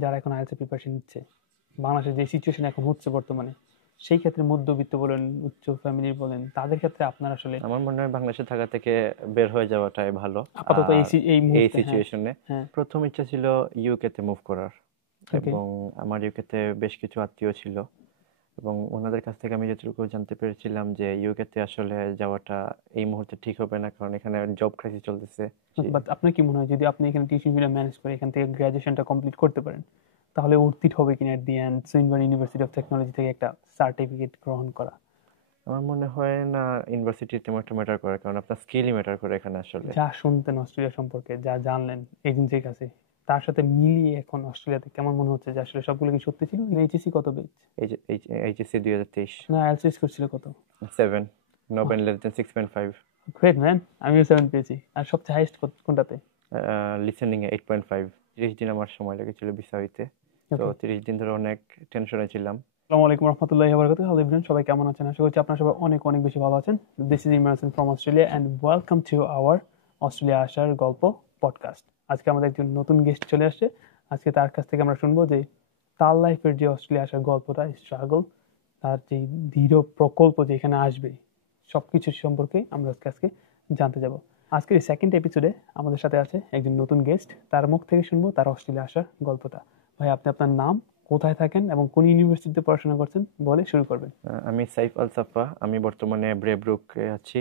যারা এখন IELTS preparation নিচ্ছে, বাংলাদেশের যে সিচুয়েশন এখন হচ্ছে বর্তমানে, সেই ক্ষেত্রে মধ্যবিত্ত বলেন, উচ্চ ফ্যামিলির বলেন, তাদের ক্ষেত্রে আপনার আসলে আমার মনে হয় বাংলাদেশে থাকা থেকে বের হয়ে যাওয়াটাই ভালো। আপাতত আর এই এই মুহূর্তে, হ্যাঁ। সিচুয়েশনে হ্যাঁ। প্রথম ইচ্ছা ছিল ইউকে তে মুভ করার, ওকে। এবং আমার ইউকে তে বেশ কিছু আত্মীয় ছিল, এবং ওনাদের কাছ থেকে আমি যতটুকু জানতে পেরেছিলাম যে ইউকে তে আসলে যাওয়াটা এই মুহূর্তে ঠিক হবে না, কারণ এখানে জব ক্রাইসিস চলতেছে। বাট আপনার কি মনে হয় যদি আপনি এখানে টিউশন ফিটা ম্যানেজ করে এখান থেকে গ্রাজুয়েশনটা কমপ্লিট করতে পারেন, তাহলে উর্তিট হবে কিনা at the end Swinburne university of technology থেকে একটা সার্টিফিকেট গ্রহণ করা? আমার মনে হয় না ইউনিভার্সিটি তেমন একটা ম্যাটার করে, কারণ আপনার স্কিলই ম্যাটার করে এখানে আসলে। যা শুনতেন অস্ট্রেলিয়া সম্পর্কে, যা জানলেন এজেন্সির কাছে, তার সাথে মিলিয়ে এখন অস্ট্রেলিয়াতে কেমন মনে হচ্ছে যে আসলে সবগুলো কি সত্যি ছিল? এইচএসসি কত পেজ? এই যে এইচএসসি 2023 না, আইএলটিএস করছিল কত? 7, no band less than 6.5। Great man, আমিও 7 পেয়েছি। আর সবচেয়ে হাইয়েস্ট কোনটাতে? লিসেনিং এ 8.5। 30 দিন আমার সময় লেগেছিল ভিসা হইতে, তো ওকে। 30 দিন ধরে অনেক টেনশনে ছিলাম। আসসালামু আলাইকুম রহমতুল্লাহি ওয়া বারাকাতুহু। হ্যালো এভরিওয়ান, সবাই কেমন আছেন? আশা করছি আপনারা সবাই অনেক অনেক বেশি ভালো আছেন। This is Imran from Australia and welcome to our Australia আসার গল্প পডকাস্ট। আজকে আমাদের একজন নতুন গেস্ট চলে আসছে। আজকে তার কাছ থেকে আমরা শুনবো যে তার লাইফের যে অস্ট্রেলিয়া আসার গল্পটা, স্ট্রাগল, তার যে দৃঢ় প্রকল্প যে এখানে আসবে, সবকিছু সম্পর্কে আমরা আজকে জানতে যাব। আজকের এই সেকেন্ড এপিসোডে আমাদের সাথে আছে একজন নতুন গেস্ট। তার মুখ থেকে শুনবো তার অস্ট্রেলিয়া আসার গল্পটা। ভাই, আপনি আপনার নাম, কোথায় থাকেন এবং কোন ইউনিভার্সিটিতে পড়াশোনা করছেন বলে শুরু করবেন। আমি সাইফ আল সাফা, আমি বর্তমানে ব্রেব্রুকে আছি,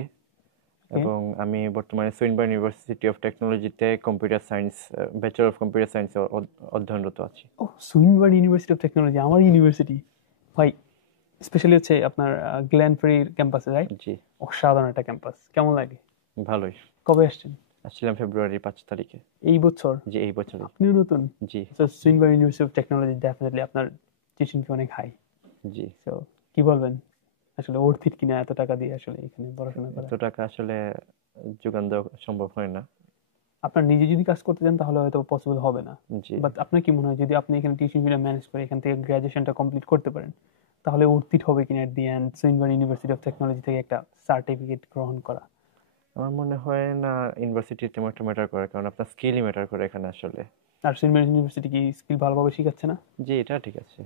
ওকে। এবং আমি বর্তমানে সুইনবার্ন ইউনিভার্সিটি অফ টেকনোলজিতে computer science, bachelor of computer science অধ্যয়নরত আছি। ও, সুইনবার্ন ইউনিভার্সিটি অফ টেকনোলজি আমার ইউনিভার্সিটি। ভাই, স্পেশালি হচ্ছে আপনার গ্ল্যানফেরির ক্যাম্পাসে, রাইট? জি, অসাধারণ একটা ক্যাম্পাস। কেমন লাগে? ভালোই। কবে আসছেন? আসছিলাম ফেব্রুয়ারি 5 তারিখে। এই বছর? জি, এই বছরই। আপনিও নতুন? জি। তো Swinburne university of technology definitely আপনার টিউশন ফি অনেক হাই। জি, তো কি বলবেন, আসলে অর্থিত কিনা এত টাকা দিয়ে আসলে এখানে পড়াশোনা করা? এত টাকা আসলে যোগান দেওয়া সম্ভব হয় না। আপনার নিজে যদি কাজ করতে চান তাহলে হয়তো পসিবল হবে না। জি, বাট আপনার কি মনে হয় যদি আপনি এখানে টিউশন ফিটা ম্যানেজ করে এখান থেকে গ্রাজুয়েশনটা কমপ্লিট করতে পারেন, তাহলে উর্তিট হবে কিনা at the end Swinburne university of technology থেকে একটা সার্টিফিকেট গ্রহণ করা? আমার মনে হয় না ইউনিভার্সিটি তেমন একটা ম্যাটার করে, কারণ আপনার স্কিলই ম্যাটার করে এখানে আসলে। আর সুইনবার্ন ইউনিভার্সিটি কি স্কিল ভালোভাবে শিখাচ্ছে না? জি, এটা ঠিক আছে।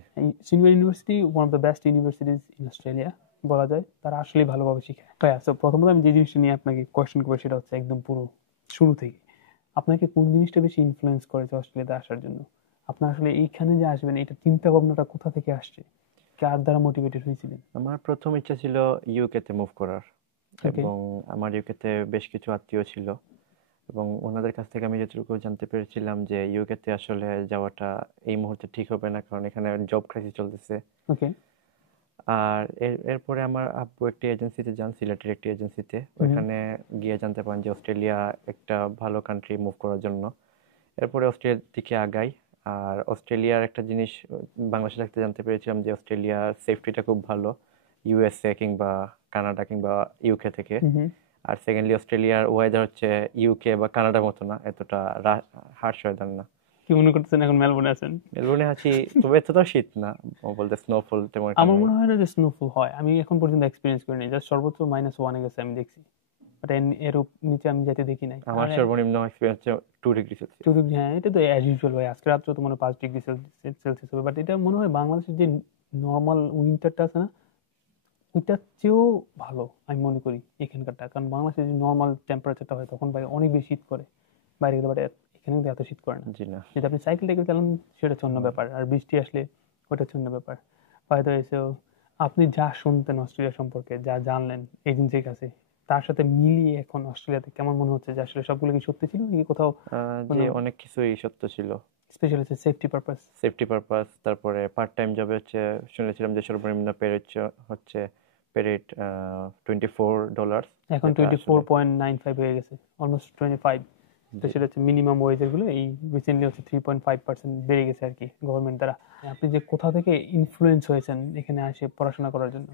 Swinburne university one of the best universities in Australia বলা যায়। তারা আসলেই ভালোভাবে শিখায়। ভাইয়া, তো প্রথমত আমি যে জিনিসটা নিয়ে আপনাকে কোয়েশ্চেন করবো সেটা হচ্ছে একদম পুরো শুরু থেকে আপনাকে কোন জিনিসটা বেশি ইনফ্লুয়েন্স করেছে অস্ট্রেলিয়াতে আসার জন্য? আপনার আসলে এইখানে যে আসবেন এটা চিন্তা ভাবনাটা কোথা থেকে আসছে? কার দ্বারা মোটিভেটেড হয়েছিলেন? আমার প্রথম ইচ্ছা ছিল ইউকে তে মুভ করার, ওকে। এবং আমার ইউকে তে বেশ কিছু আত্মীয় ছিল, এবং ওনাদের কাছ থেকে আমি যতটুকু জানতে পেরেছিলাম যে ইউকে তে আসলে যাওয়াটা এই মুহূর্তে ঠিক হবে না, কারণ এখানে জব ক্রাইসিস চলতেছে। ওকে। আর এরপরে আমার আব্বু একটি এজেন্সিতে যান, সিলেটের একটি এজেন্সিতে। ওইখানে গিয়ে জানতে পারেন যে অস্ট্রেলিয়া একটা ভালো কান্ট্রি মুভ করার জন্য। এরপরে অস্ট্রেলিয়ার দিকে আগাই। আর অস্ট্রেলিয়ার একটা জিনিস বাংলাদেশে থাকতে জানতে পেরেছিলাম যে অস্ট্রেলিয়ার সেফটিটা খুব ভালো, ইউএসএ কিংবা কানাডা কিংবা ইউকে থেকে। আর সেকেন্ডলি অস্ট্রেলিয়ার ওয়েদার হচ্ছে ইউকে বা কানাডার মতো না, এতটা হার্শ ওয়েদার না। কি মনে করতেছেন এখন মেলবোর্নে আছেন? মেলবোর্নে আছি, তবে এতটা শীত না, বলতে স্নোফল তেমন একটা আমার নাই। মনে হয় না যে স্নোফল হয়, আমি এখন পর্যন্ত এক্সপিরিয়েন্স করিনি। জাস্ট সর্বোচ্চ -1 গেছে আমি দেখছি, বাট এর নিচে আমি যেতে দেখি নাই। আমার আর সর্বনিম্ন এক্সপিরিয়েন্স হচ্ছে 2 ডিগ্রি সেলসিয়াস। হ্যাঁ, এটা তো অ্যাজ ইউজুয়াল ভাই। আজকে রাত্রে তো মানে 5 ডিগ্রি সেলসিয়াস হবে, বাট এটা মনে হয় বাংলাদেশের যে নর্মাল উইন্টারটা আছে না, ওইটার চেয়েও ভালো আমি মনে করি এখানকারটা। কারণ বাংলাদেশের যে নর্মাল টেম্পারেচারটা হয় তখন ভাই অনেক বেশি শীত করে বাইরে গেলে, বাট এখানে কিন্তু এত শীত করে না। জি না। যদি আপনি সাইকেল টাইকেল চালান সেটা হচ্ছে অন্য ব্যাপার, আর বৃষ্টি আসলে ওটা হচ্ছে অন্য ব্যাপার। হয়তো এসেও আপনি যা শুনতেন অস্ট্রেলিয়া সম্পর্কে, যা জানলেন এজেন্সির কাছে, তার সাথে মিলিয়ে এখন অস্ট্রেলিয়াতে কেমন মনে হচ্ছে যে আসলে সবগুলো কি সত্যি ছিল নাকি কোথাও যে কোনো অনেক কিছুই সত্য ছিল। স্পেশাল হচ্ছে সেফটি পারপাস? সেফটি পারপাস, তারপরে পার্ট টাইম জবে হচ্ছে শুনেছিলাম যে সর্বনিম্ন পে রেট হচ্ছে পে রেট $24, এখন যেটা আসলে 24.95 হয়ে গেছে, অলমোস্ট 25। তো জি। সেটা হচ্ছে মিনিমাম ওয়েজের গুলো এই রিসেন্টলি হচ্ছে 3.5% বেড়ে গেছে আর কি গভর্নমেন্ট দ্বারা। আপনি যে কোথা থেকে ইনফ্লুয়েন্স হয়েছেন এখানে আসে পড়াশোনা করার জন্য,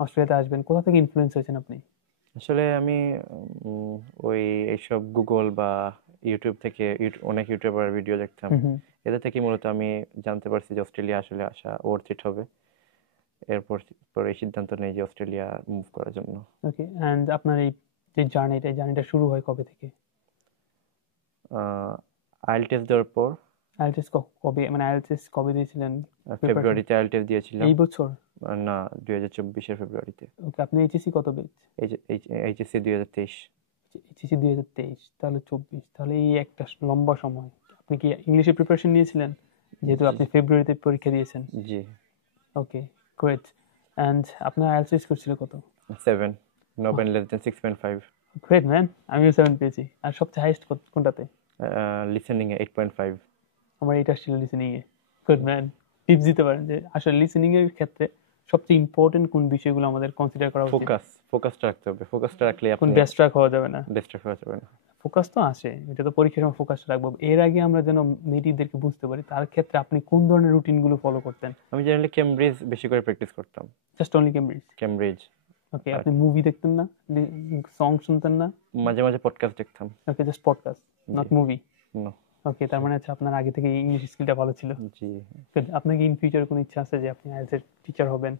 অস্ট্রেলিয়াতে আসবেন, কোথা থেকে ইনফ্লুয়েন্স হয়েছেন আপনি? আসলে আমি উম, ওই এইসব গুগল বা ইউটিউব থেকে অনেক ইউটিউবার ভিডিও দেখতাম। এদের থেকে মূলত আমি জানতে পারছি যে অস্ট্রেলিয়া আসলে আসা ওয়ার্থ ইট হবে। এরপর পরে এই সিদ্ধান্ত নেই যে অস্ট্রেলিয়া মুভ করার জন্য। ওকে। অ্যান্ড আপনার এই যে জার্নিটা শুরু হয় কবে থেকে? আইএলটিএস দেওয়ার পর আইএলটিএস কবে, মানে আইএলটিএস কবে দিয়েছিলেন? ফেব্রুয়ারিতে আইএলটিএস দিয়েছিলাম। এই বছর? না, 2024-এর ফেব্রুয়ারিতে। ওকে, আপনি এইচএসসি কত বেচ? এইচএসসি 2023। এইচএসসি 2023, তাহলে 24, তাহলে এই একটা লম্বা সময়। আপনি কি ইংলিশে প্রিপারেশন নিয়েছিলেন, যেহেতু আপনি ফেব্রুয়ারিতে পরীক্ষা দিয়েছেন? জি। ওকে, গ্রেট। অ্যান্ড আপনার আইএলটিএস স্কোর ছিল কত? 7, no band less than 6.5. Great man, আমিও 7 পেয়েছি। আর সবচেয়ে হাইয়েস্ট কোনটাতে? লিসেনিং এ 8.5। আমার এটা ছিল লিসেনিং এ। গুড ম্যান, টিপস দিতে পারেন যে আসলে লিসেনিং এর ক্ষেত্রে সবচেয়ে ইম্পর্টেন্ট কোন বিষয়গুলো আমাদের কনসিডার করা উচিত? ফোকাসটা রাখতে হবে। ফোকাসটা রাখলে কোন আপনি ডিস্ট্রাক্ট হওয়া যাবে না। ডিস্ট্রাক্ট হওয়া যাবে না। ফোকাস তো আসে, এটা তো পরীক্ষার সময় ফোকাস রাখবো। এর আগে আমরা যেন নেটিভদেরকে বুঝতে পারি, তার ক্ষেত্রে আপনি কোন ধরনের রুটিন গুলো ফলো করতেন? আমি জেনারেলি কেমব্রিজ বেশি করে প্র্যাকটিস করতাম। Just only Cambridge. ওকে, আপনি মুভি দেখতেন না, সং শুনতেন না? মাঝে মাঝে পডকাস্ট দেখতাম। Okay, just podcast, not movie. No. Okay, তার মানে হচ্ছে আপনার আগে থেকে ইংলিশ স্কিলটা ভালো ছিল। জি। Good. আপনার কি ইন ফিউচার কোনো ইচ্ছা আছে যে আপনি আইএলটিএস এর টিচার হবেন,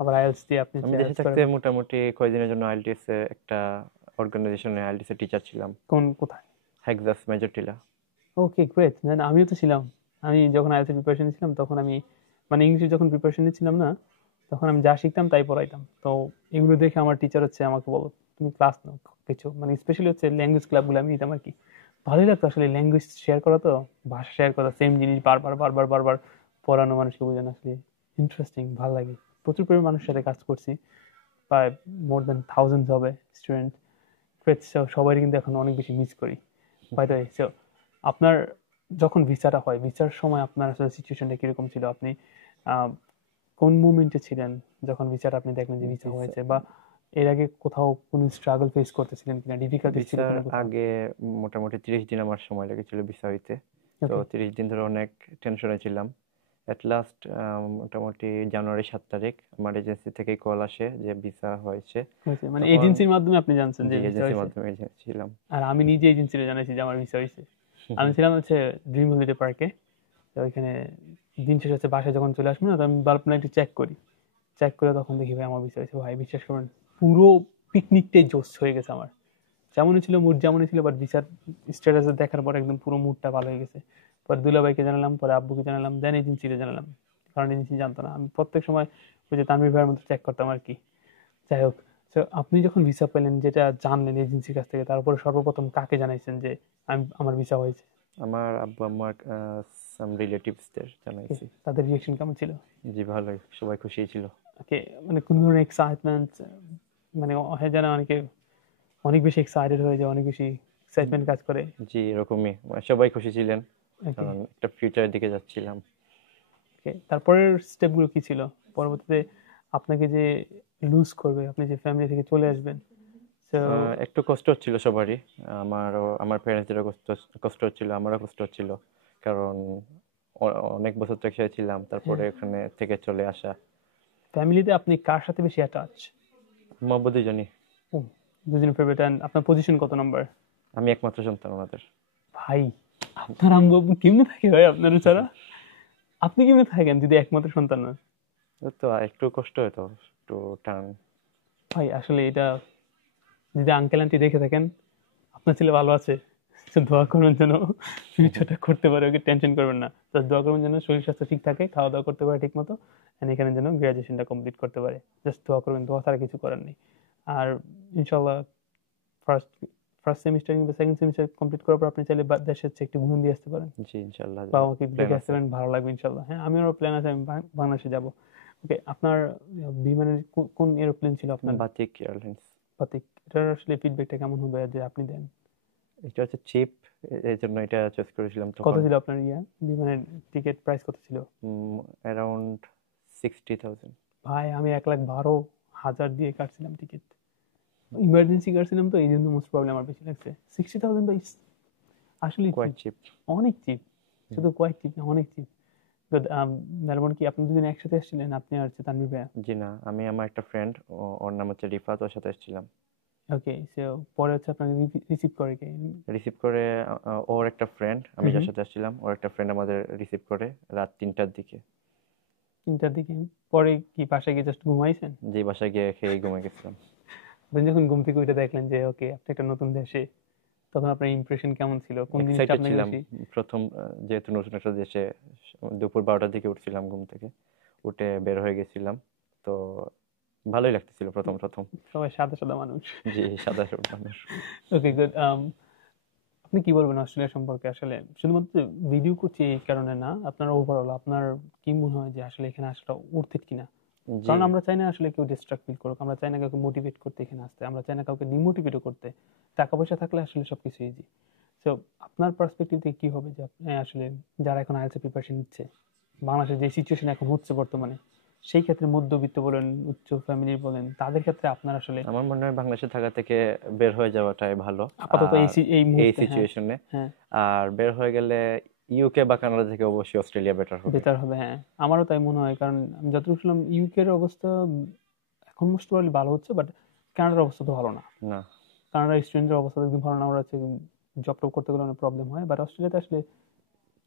আবার আইএলটিএস দিয়ে আপনি আমি দেশে থাকতে মোটামুটি কয়েকদিনের জন্য আইএলটিএস এ একটা অর্গানাইজেশনে আইএলটিএস এর টিচার ছিলাম। কোথায়? হেক্সাস মেজর টিলা। ওকে, গ্রেট। দেন আমিও তো ছিলাম। আমি যখন আইএলটিএস প্রিপারেশন নিয়েছিলাম তখন আমি, মানে ইংলিশে যখন প্রিপারেশন নিচ্ছিলাম না, তখন আমি যা শিখতাম তাই পড়াইতাম। তো এগুলো দেখে আমার টিচার হচ্ছে আমাকে বলো তুমি ক্লাস নাও কিছু, মানে স্পেশালি হচ্ছে ল্যাঙ্গুয়েজ ক্লাবগুলো আমি নিতাম আর কি। ভালোই লাগতো আসলে ল্যাঙ্গুয়েজ শেয়ার করা, তো ভাষা শেয়ার করা, সেম জিনিস বারবার বারবার বারবার পড়ানো, মানুষকে বোঝানো, আসলে ইন্টারেস্টিং, ভালো লাগে। প্রচুর পরিমাণ মানুষের সাথে কাজ করছি, প্রায় মোর দ্যান থাউজেন্ডস হবে স্টুডেন্ট। সবাই কিন্তু এখন অনেক বেশি মিস করি। বাই দ্য ওয়ে, সো আপনার যখন ভিসাটা হয়, ভিসার সময় আপনার আসলে সিচুয়েশনটা কিরকম ছিল? আপনি কোন মুভমেন্টে ছিলেন যখন ভিসাটা আপনি দেখলেন যে ভিসা হয়েছে, বা এর আগে কোথাও কোনো স্ট্রাগল ফেস করতেছিলেন কিনা, ডিফিকাল্টি ছিল ভিসার কিনা কোথাও? আগে মোটামুটি 30 দিন আমার সময় লেগেছিল ভিসা হইতে। তো 30 দিন ধরে অনেক টেনশনে ছিলাম। এট লাস্ট মোটামুটি জানুয়ারি 7 তারিখ আমার এজেন্সি থেকে কল আসে যে ভিসা হয়েছে। মানে এজেন্সির মাধ্যমে আপনি জানছেন যে ভিসা এজেন্সির হয়েছে? মাধ্যমে ছিলাম। আর আমি নিজে এজেন্সিতে জানাইছি যে আমার ভিসা হয়েছে। আমি ছিলাম হচ্ছে ড্রিম হলিডে পার্কে। তো ওইখানে দিন শেষ হচ্ছে, বাসায় যখন চলে আসবো না, তো আমি বাল্ব একটু চেক করি। চেক করে তখন দেখি ভাই আমার ভিসা হয়েছে। ভাই বিশ্বাস করবেন, পুরো পিকনিকটাই জোশ হয়ে গেছে আমার। যেমনই ছিল মুড, যেমনই ছিল, বাট ভিসার স্ট্যাটাস দেখার পর একদম পুরো মুডটা ভালো হয়ে গেছে। পরে দুলাভাইকে জানালাম, পরে আব্বুকে জানালাম, দেন এজেন্সিকে জানালাম, কারণ এজেন্সি জানতো না। আমি প্রত্যেক সময় ওই যে তানভীর ভাইয়ের মতো চেক করতাম আর কি। যাই হোক, তো আপনি যখন ভিসা পেলেন, যেটা জানলেন এজেন্সির কাছ থেকে, তারপরে সর্বপ্রথম কাকে জানাইছেন যে আমার ভিসা হয়েছে? আমার আব্বু আমার সাম রিলেটিভসদের জানাইছি। তাদের রিয়েকশন কেমন ছিল? জি ভালোই, সবাই খুশি ছিল। ওকে, মানে কোন ধরনের এক্সাইটমেন্ট, মানে হয় জানা অনেকে অনেক বেশি এক্সাইটেড হয়ে যায়, অনেক বেশি এক্সাইটমেন্ট কাজ করে। জি এরকমই, সবাই খুশি ছিলেন, ওকে, কারণ একটা ফিউচারের দিকে যাচ্ছিলাম। ওকে, তারপরের স্টেপগুলো কি ছিল? পরবর্তীতে আপনাকে যে লুজ করবে, আপনি যে ফ্যামিলি থেকে চলে আসবেন, তো একটু কষ্ট হচ্ছিল সবারই, আমার প্যারেন্টসদেরও কষ্ট হচ্ছিল, আমারও কষ্ট হচ্ছিল, কারণ অনেক বছর তো একসাথে ছিলাম, তারপরে ওখানে থেকে চলে আসা। ফ্যামিলিতে আপনি কার সাথে বেশি অ্যাটাচ? আমার দুজনই। ও, দুজনের ফেভারিট। আপনার পজিশন কত নাম্বার? আমি একমাত্র সন্তান ওনাদের। ভাই, আপনার আম্মু আব্বু কেমনে থাকে ভাই আপনার ছাড়া? আপনি কেমনে থাকেন যদি একমাত্র সন্তান না? তো একটু কষ্ট হতো, একটু টান। ভাই আসলে এটা, যদি আঙ্কেল আন্টি দেখে থাকেন, আপনার ছেলে ভালো আছে, তো দোয়া করবেন যেন ফিউচারটা করতে পারে। ওকে টেনশন করবেন না, তো দোয়া করবেন যেন শরীর স্বাস্থ্য ঠিক থাকে, খাওয়া দাওয়া করতে পারে ঠিক মতো, এখানে যেন গ্রাজুয়েশনটা কমপ্লিট করতে পারে। জাস্ট দোয়া করবেন, দোয়া ছাড়া কিছু করার নেই। আর ইনশাল্লাহ ফার্স্ট ফার্স্ট সেমিস্টার কিংবা সেকেন্ড সেমিস্টার কমপ্লিট করার পর আপনি চাইলে দেশে হচ্ছে একটু ঘুরে দিয়ে আসতে পারেন। জি ইনশাআল্লাহ, বাবা মাকে দেখে আসতে পারেন, ভালো লাগবে ইনশাল্লাহ। হ্যাঁ, আমারও প্ল্যান আছে, আমি বাংলাদেশে যাব। ওকে, আপনার বিমানের কোন এরোপ্লেন ছিল আপনার? বাতিক এয়ারলাইন্স। বাতিক। এটার আসলে ফিডব্যাকটা কেমন হবে যে আপনি দেন? এটা হচ্ছে চিপ, এই জন্য এটা চয়েস করেছিলাম। কত তখন ছিল আপনার বিমানের টিকিট প্রাইস কত ছিল? অ্যারাউন্ড 60,000। ভাই আমি 1,12,000 দিয়ে কাটছিলাম টিকিট। ইমার্জেন্সি কাটছিলাম, তো এই জন্য মোস্ট প্রবলেম আমার বেশি লাগছে। 60,000 ভাই আসলে কোয়াইট চিপ। অনেক চিপ। শুধু কোয়াইট চিপ না, অনেক চিপ। মেলবোর্ন কি আপনি দুদিন একসাথে এসেছিলেন, আপনি আর তানভীর ভাইয়া? জি না, আমি আমার একটা ফ্রেন্ড, ওর নাম হচ্ছে রিফাত, ওর সাথে এসেছিলাম। ওকে, সো পরে হচ্ছে আপনাকে রিসিভ করে কে? রিসিভ করে ওর একটা ফ্রেন্ড, আমি যার সাথে আসছিলাম, ওর একটা ফ্রেন্ড আমাদের রিসিভ করে রাত 3টার দিকে। 3টার দিকে? পরে কি বাসায় গিয়ে জাস্ট ঘুমাইছেন? যে বাসায় গিয়ে খেয়ে ঘুমিয়ে গেছিলাম। যখন ঘুম থেকে উঠে দেখলেন যে ওকে আপনি একটা নতুন দেশে, তখন আপনার ইমপ্রেশন কেমন ছিল? কোন জিনিসটা এক্সাইটেড আপনাকে ছিলাম বেশি? প্রথম যেহেতু নতুন একটা দেশে দুপুর 12টার দিকে উঠছিলাম ঘুম থেকে, উঠে বের হয়ে গেছিলাম, তো ভালোই লাগতেছিল প্রথম প্রথম। সবাই সাদা সাদা মানুষ। জি, সাধারণ মানুষ। ওকে, গুড। আপনি কি বলবেন অস্ট্রেলিয়া সম্পর্কে? আসলে শুধুমাত্র ভিডিও করছি এই কারণে না, আপনার ওভারঅল আপনার কি মনে হয় যে আসলে এখানে আসাটা উর্থিত কিনা? জি, কারণ আমরা চাই না আসলে কেউ ডিস্ট্রাক্ট ফিল করুক, আমরা চাই না কাউকে মোটিভেট করতে এখানে আসতে, আমরা চাই না কাউকে ডিমোটিভেটও করতে। টাকা পয়সা থাকলে আসলে সবকিছু ইজি। সো আপনার পার্সপেক্টিভ থেকে কি হবে যে আপনি আসলে যারা এখন আইএলটিএস প্রিপারেশন নিচ্ছে, বাংলাদেশের যে সিচুয়েশন এখন হচ্ছে বর্তমানে, সেই ক্ষেত্রে মধ্যবিত্ত বলেন, উচ্চ ফ্যামিলির বলেন, তাদের ক্ষেত্রে আপনার আসলে আমার মনে হয় বাংলাদেশে থাকা থেকে বের হয়ে যাওয়াটাই ভালো আপাতত এই আর এই এই মুহূর্তে, হ্যাঁ সিচুয়েশনে। হ্যাঁ আর বের হয়ে গেলে ইউকে বা কানাডা থেকে অবশ্যই অস্ট্রেলিয়া বেটার হবে। বেটার হবে, হ্যাঁ আমারও তাই মনে হয়। কারণ আমি যতটুকু শুনলাম ইউকে এর অবস্থা এখন মোস্ট প্রবাবলি ভালো হচ্ছে, বাট কানাডার অবস্থা তো ভালো না। না, কানাডার স্টুডেন্টের অবস্থা একদম ভালো না, ওরা হচ্ছে জব টব করতে গেলে অনেক প্রবলেম হয়, বাট অস্ট্রেলিয়াতে আসলে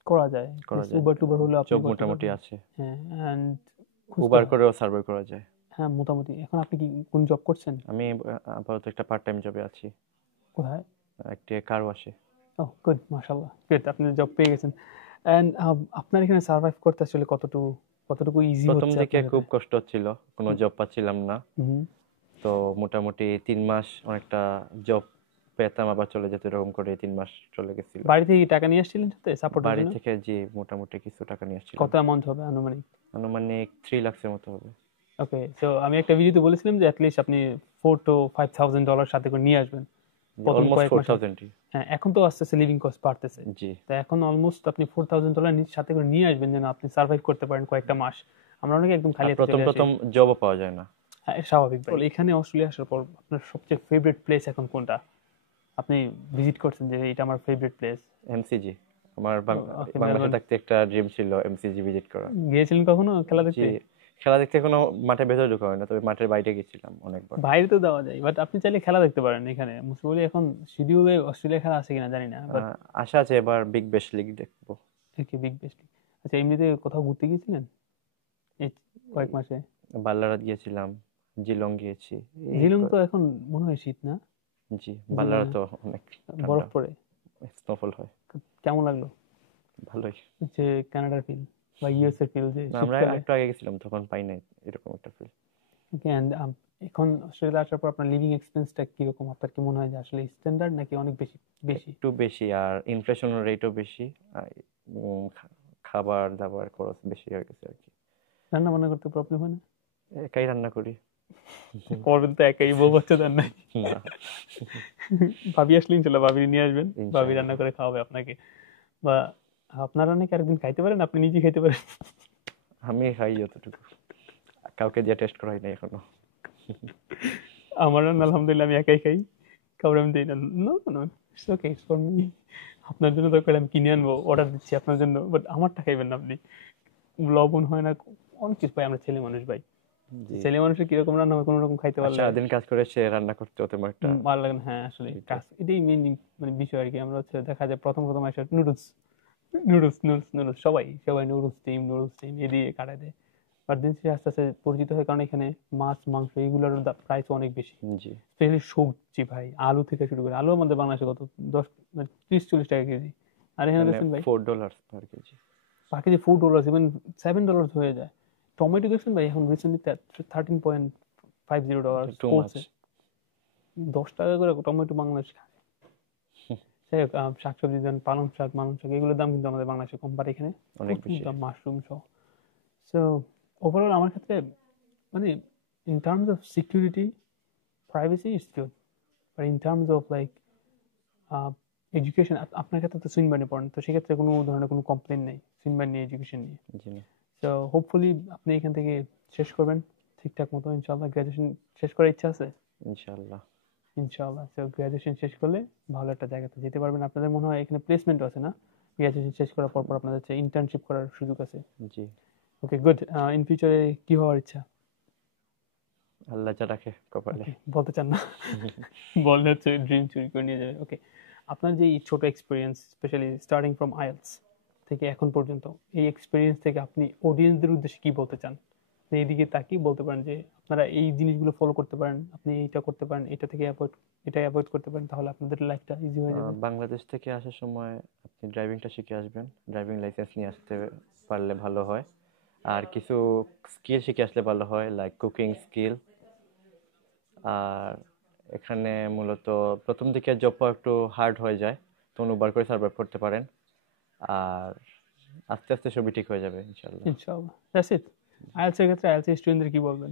করা যায়। করা যায়, উবার টুবার হলে আপনি জব করতে মোটামুটি পারবেন। আছে, হ্যাঁ অ্যান্ড উবার করেও সার্ভে করা যায়। হ্যাঁ মোটামুটি। এখন আপনি কি কোন জব করছেন? আমি আপাতত একটা পার্ট টাইম জবে আছি, কোথায়? একটা কার ওয়াশে। ও গুড, মাশাআল্লাহ, গুড, আপনি জব পেয়ে গেছেন। এন্ড আপনার এখানে সার্ভাইভ করতে আসলে কতটুকু ইজি প্রথম হচ্ছে দিকে আপনার খুব কাছে? কষ্ট হচ্ছিল, কোনো জব পাচ্ছিলাম না, হুম। তো মোটামুটি 3 মাস অনেকটা জব পেতাম, আবার চলে যেত, এরকম করে 3 মাস চলে গেছিল। বাড়ি থেকে কি টাকা নিয়ে আসছিলেন সাথে সাপোর্টের বাড়ি জন্য? থেকে জি মোটামুটি কিছু টাকা নিয়ে আসছিলাম, কত অ্যামাউন্ট হবে আনুমানিক? আনুমানিক 3 লাখের মতো হবে। ওকে, সো আমি একটা ভিডিওতে বলেছিলাম যে অ্যাটলিস্ট আপনি $4,000 to $5,000 সাথে করে নিয়ে আসবেন প্রথম অলমোস্ট কয়েক মাসে। 4,000। হ্যাঁ এখন তো আস্তে আস্তে লিভিং কস্ট বাড়তেছে, জি, তো এখন অলমোস্ট আপনি $4,000 সাথে করে নিয়ে আসবেন যেন আপনি সার্ভাইভ করতে পারেন কয়েকটা মাস। আমরা অনেকে একদম আর খালি হাতে প্রথম চলে আসি। প্রথম জবও পাওয়া যায় না। হ্যাঁ স্বাভাবিক ভাই। এখানে অস্ট্রেলিয়া আসার পর আপনার সবচেয়ে ফেভারিট প্লেস এখন কোনটা আপনি ভিজিট করছেন যে এটা আমার ফেভারিট প্লেস? এমসিজি, আমার ওকে, বাংলাদেশে মেলবোর্ন। থাকতে একটা ড্রিম ছিল এমসিজি ভিজিট করা। গিয়েছিলেন কখনো খেলা জি, দেখতে? খেলা দেখতে কোনো মাঠের ভেতরে ঢোকা হয় না, তবে মাঠের বাইরে গেছিলাম অনেকবার। বাইরে তো দেওয়া যায়, বাট আপনি চাইলে খেলা দেখতে পারেন এখানে। মুসিবলি এখন শিডিউলে অস্ট্রেলিয়া খেলা আছে কিনা জানি না, বাট আশা আছে এবার বিগ ব্যাশ লিগ দেখবো। কি বিগ বেস্ট। আচ্ছা, এমনিতে কোথাও ঘুরতে গিয়েছিলেন এই কয়েক মাসে? বাল্লারাত গিয়েছিলাম, জিলং গিয়েছি। এই জিলং তো এখন মনে হয় শীত না? জি, জিলং বাল্লারা তো অনেক ঠান্ডা, বরফ পড়ে। স্নোফল হয়। কেমন লাগলো ভালোই। যে কানাডার ফিল বা ইউএস এর ফিল যে না, আমরা শীতকালে? একটু আগে গেছিলাম, তখন পাই নাই এরকম একটা ফিল। ওকে, এন্ড এখন অস্ট্রেলিয়া আসার পর আপনার লিভিং এক্সপেন্সটা কিরকম? আপনার কি মনে হয় যে আসলে স্ট্যান্ডার্ড নাকি অনেক বেশি বেশি? একটু বেশি, আর ইনফ্লেশন রেটও বেশি, আর খাবার দাবার খরচ বেশি হয়ে গেছে আর কি। রান্না বান্না করতে প্রবলেম হয় না? একাই রান্না করি। করবেন তো একাই, বউ বাচ্চাদের নাই? না, ভাবি আসলে ইনশাল্লাহ ভাবি নিয়ে আসবেন, ভাবি ইনশাআল্লাহ। রান্না করে খাওয়াবে আপনাকে। বা আপনার রান্না কি আরেকদিন খাইতে পারেন, আপনি নিজে খাইতে পারেন? আমি খাই যতটুকু, কাউকে দিয়ে টেস্ট করা হয় নাই এখনো। আমার রান্না আলহামদুলিল্লাহ আমি একাই খাই, কাউরে আমি দিই না। No no, it's okay, it's for me. আপনার জন্য দরকার আমি কিনে আনবো, অর্ডার দিচ্ছি আপনার জন্য, বাট আমারটা খাইবেন না আপনি। লবণ হয় না, অনেক কিছু ভাই, আমরা ছেলে মানুষ ভাই। জি, ছেলে মানুষের কিরকম রান্না হয় কোনো রকম খাইতে পারলে সারাদিন কাজ করে সে রান্না করতে তেমন একটা ভালো লাগে না। হ্যাঁ আসলে কাজ এটাই মেইন মানে বিষয় আর কি। আমরা হচ্ছে দেখা যায় প্রথম প্রথম আসে নুডলস নুডলস নুডলস নুডলস, সবাই সবাই নুডলস টিম এদিকে কাটায় দেয়। বাট দিন শেষে আস্তে আস্তে পরিচিত হয়, কারণ এখানে মাছ মাংস এগুলোর প্রাইস অনেক বেশি। জি, স্পেশালি সবজি ভাই, আলু থেকে শুরু করে, আলু আমাদের বাংলাদেশে কত 30-40 টাকা কেজি, আর এখানে মানে দেখছেন ভাই $4 পার কেজি। পার কেজি $4, ইভেন $7 হয়ে যায়। টমেটো দেখছেন ভাই এখন রিসেন্টলি $13.50 টু মাছ। পড়ছে। 10 টাকা করে টমেটো বাংলাদেশ খায়। যাই হোক, শাকসবজি যেমন পালং শাক এগুলোর দাম কিন্তু আমাদের বাংলাদেশে কম, বাট এখানে অনেক প্রচুর বেশি। দাম, মাশরুম সহ। সো ওভারঅল আমার ক্ষেত্রে মানে in terms of security, privacy it's good, but in terms of like education, আপনার ক্ষেত্রে তো সুইনবার্নে পড়েন, তো সেক্ষেত্রে কোনো ধরনের কোনো কমপ্লেন নেই সুইনবার্ন নিয়ে, এডুকেশন নিয়ে। জি না, সো হোপফুলি আপনি এখান থেকে শেষ করবেন ঠিকঠাক মতো ইনশাআল্লাহ। গ্রাজুয়েশন শেষ করার ইচ্ছা আছে ইনশাআল্লাহ। ইনশাআল্লাহ। সো গ্রাজুয়েশন শেষ করলে ভালো একটা জায়গাতে যেতে পারবেন। আপনাদের মনে হয় এখানে প্লেসমেন্ট আছে না? গ্রাজুয়েশন শেষ করার পর আপনাদের হচ্ছে ইন্টার্নশিপ করার সুযোগ আছে। জি, ওকে গুড। ইন ফিউচারে কি হওয়ার ইচ্ছা? আল্লাহ যা রাখে কপালে। ওকে, বলতে চান না? বললে হচ্ছে ড্রিম চুরি করে নিয়ে যাবে। ওকে, আপনার যে এই ছোট experience, specially starting from IELTS থেকে এখন পর্যন্ত, এই এক্সপিরিয়েন্স থেকে আপনি অডিয়েন্সদের উদ্দেশ্যে কি বলতে চান? আপনি এইদিকে তাকিয়ে বলতে পারেন যে আপনারা এই জিনিসগুলো ফলো করতে পারেন, আপনি এইটা করতে পারেন, এটা থেকে এটা অ্যাভয়েড করতে পারেন, তাহলে আপনাদের লাইফটা ইজি হয়ে যাবে। বাংলাদেশ থেকে আসার সময় আপনি ড্রাইভিংটা শিখে আসবেন, ড্রাইভিং লাইসেন্স নিয়ে আসতে পারলে ভালো হয়। আর কিছু স্কিল শিখে আসলে ভালো হয়, লাইক কুকিং স্কিল। আর এখানে মূলত প্রথম দিকে জব পাওয়া একটু হার্ড হয়ে যায়, তো অনুবার করে সার্ভাইভ করতে পারেন। আর আস্তে আস্তে সবই ঠিক হয়ে যাবে ইনশাল্লাহ। ইনশাআল্লাহ, দ্যাটস ইট। আইএলটিএস এর ক্ষেত্রে আইএলটিএস স্টুডেন্টদের কি বলবেন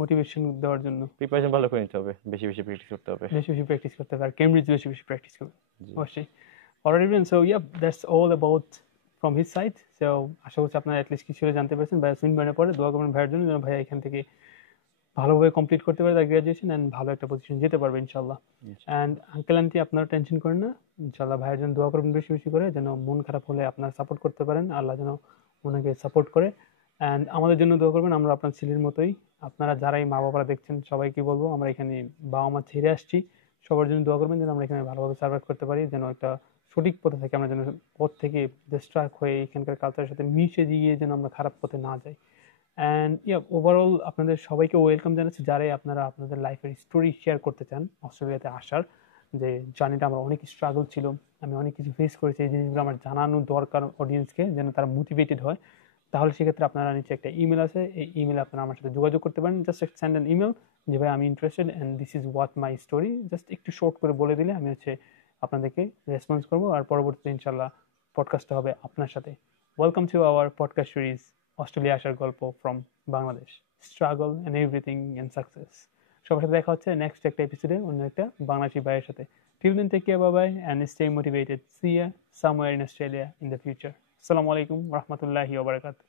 মোটিভেশন দেওয়ার জন্য? প্রিপারেশন ভালো করে নিতে হবে, বেশি বেশি প্র্যাকটিস করতে হবে। বেশি বেশি প্র্যাকটিস করতে হবে, আর কেমব্রিজ বেশি বেশি প্র্যাকটিস করবে জি। অবশ্যই। Alright everyone, so yeah, that's all about from his side. So আশা করছি আপনারা অ্যাটলিস্ট কিছু জানতে পেরেছেন। ভাইয়া সুইনবার্নের পরে দোয়া করবেন ভাইয়ের জন্য, যেন ভাইয়া এখান থেকে ভালোভাবে কমপ্লিট করতে পারে তার গ্রাজুয়েশন, অ্যান্ড ভালো একটা পজিশন যেতে পারবে ইনশাল্লাহ। অ্যান্ড আঙ্কেল আন্টি আপনারা টেনশন করেন না, ইনশাল্লাহ ভাইয়ের জন্য দোয়া করবেন বেশি বেশি করে, যেন মন খারাপ হলে আপনারা সাপোর্ট করতে পারেন, আল্লাহ যেন ওনাকে সাপোর্ট করে। অ্যান্ড আমাদের জন্য দোয়া করবেন, আমরা আপনার ছেলের মতোই। আপনারা যারাই মা বাবারা দেখছেন সবাইকে বলবো, আমরা এখানে বাবা মা ছেড়ে আসছি, সবার জন্য দোয়া করবেন যেন আমরা এখানে ভালোভাবে সার্ভাইভ করতে পারি, যেন একটা সঠিক পথে থাকি আমরা, যেন পথ থেকে ডিস্ট্রাক্ট হয়ে এখানকার কালচারের সাথে মিশে গিয়ে যেন আমরা খারাপ পথে না যাই। অ্যান্ড ইয়া, ওভারঅল আপনাদের সবাইকে ওয়েলকাম জানাচ্ছি, যারাই আপনারা আপনাদের লাইফের স্টোরি শেয়ার করতে চান অস্ট্রেলিয়াতে আসার। যে জার্নিটা আমার অনেক স্ট্রাগল ছিল, আমি অনেক কিছু ফেস করেছি, এই জিনিসগুলো আমার জানানো দরকার অডিয়েন্সকে, যেন তারা মোটিভেটেড হয়। তাহলে সেক্ষেত্রে আপনারা নিচে একটা ইমেল আছে, এই ইমেলে আপনারা আমার সাথে যোগাযোগ করতে পারেন। জাস্ট সেন্ড অ্যান ইমেল যে ভাই আমি interested and this is what my story, just একটু শর্ট করে বলে দিলে আমি আপনাদেরকে রেসপন্স করবো, আর পরবর্তীতে ইনশাল্লাহ পডকাস্টটা হবে আপনার সাথে। Welcome to hour podcast series Australia আসার গল্প from Bangladesh, struggle and everything and success. সবার সাথে দেখা হচ্ছে নেক্সট একটা এপিসোডে অন্য একটা বাংলাদেশি ভাইয়ের সাথে। Till then, take care, bye bye, and stay motivated. See you somewhere in Australia in the future. Assalamu alaikum wa rahmatullahi wa barakatuh.